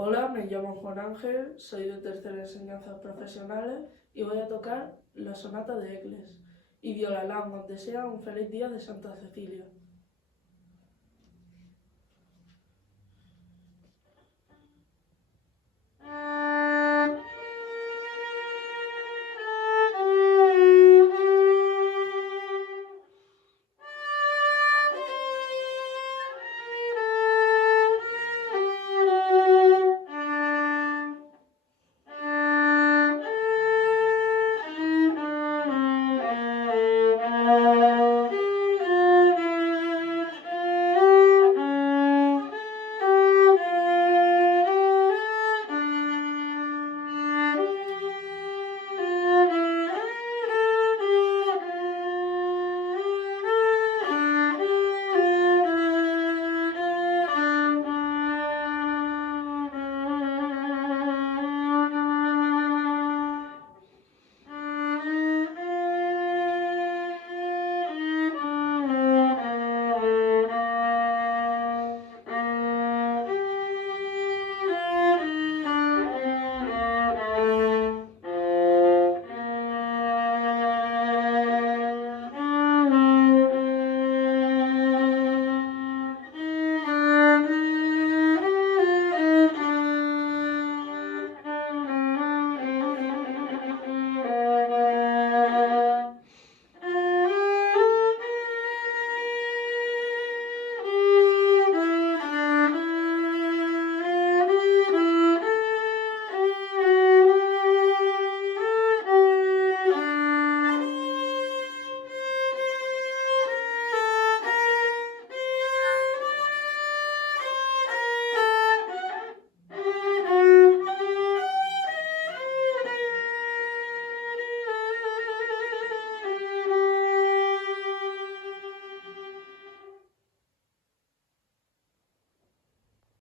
Hola, me llamo Juan Ángel, soy de tercera enseñanzas profesionales y voy a tocar la sonata de Eccles y Viola Lam os desea un feliz día de Santa Cecilia.